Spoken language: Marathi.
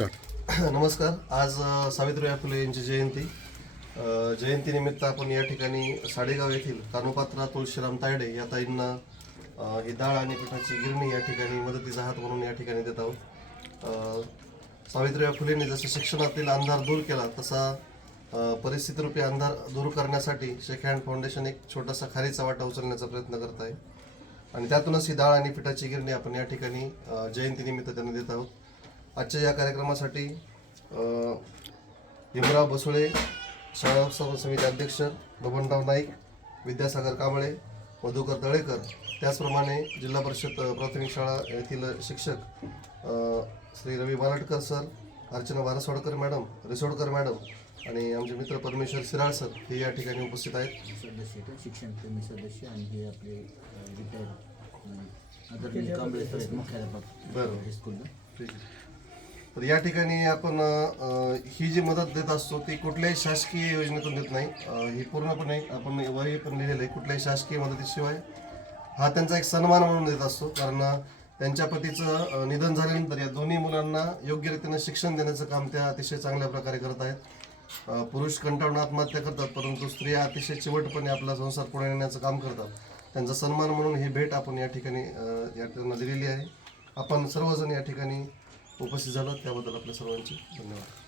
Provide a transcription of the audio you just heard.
नमस्कार. आज सावित्रीबाई फुले यांची जयंतीनिमित्त आपण या ठिकाणी साडेगाव येथील कानोपात्रा तुळशीराम तायडे या ताईंना ही डाळ आणि पिठाची गिरणी या ठिकाणी मदतीचा हात म्हणून या ठिकाणी देत आहोत. सावित्रीबाई फुलेंनी जसं शिक्षणातील अंधार दूर केला तसा परिस्थितीरूपी अंधार दूर करण्यासाठी शेक हँड फाउंडेशन एक छोटासा खारीचा वाटा उचलण्याचा प्रयत्न करत आहे आणि त्यातूनच ही डाळ आणि पिठाची गिरणी आपण या ठिकाणी जयंतीनिमित्त त्यांना देत आहोत. आजच्या या कार्यक्रमासाठी हिमराव बसुळे, शाळा समिती अध्यक्ष बबनराव नाईक, विद्यासागर कांबळे, मधुकर तळेकर, त्याचप्रमाणे जिल्हा परिषद प्राथमिक शाळा येथील शिक्षक श्री रवी बालटकर sir, Archana वारसवाडकर madam, Risodkar madam आणि आमचे मित्र परमेश्वर सिराळ सर हे या ठिकाणी उपस्थित आहेत. सदस्य शिक्षणप्रेमी सदस्य आणि हे आपले आदरणीय कांबळे सर मुख्याध्यापक बरोबर स्कूलला. ठीक आहे. तर या ठिकाणी आपण ही जी मदत देत असतो ती कुठल्याही शासकीय योजनेतून देत नाही. ही पूर्णपणे आपण वही पण लिहिलेलं आहे, कुठल्याही शासकीय मदतीशिवाय हा त्यांचा एक सन्मान म्हणून देत असतो. कारण त्यांच्या पतीचं निधन झाल्यानंतर या दोन्ही मुलांना योग्य रीतीनं शिक्षण देण्याचं काम त्या अतिशय चांगल्या प्रकारे करत आहेत. पुरुष कंटाळून आत्महत्या करतात, परंतु स्त्रिया अतिशय चिवटपणे आपला संसार पुढे नेण्याचं काम करतात. त्यांचा सन्मान म्हणून ही भेट आपण या ठिकाणी त्यांना दिलेली आहे. आपण सर्वजण या ठिकाणी उपस्थित झालात त्याबद्दल आपल्या सर्वांचे धन्यवाद.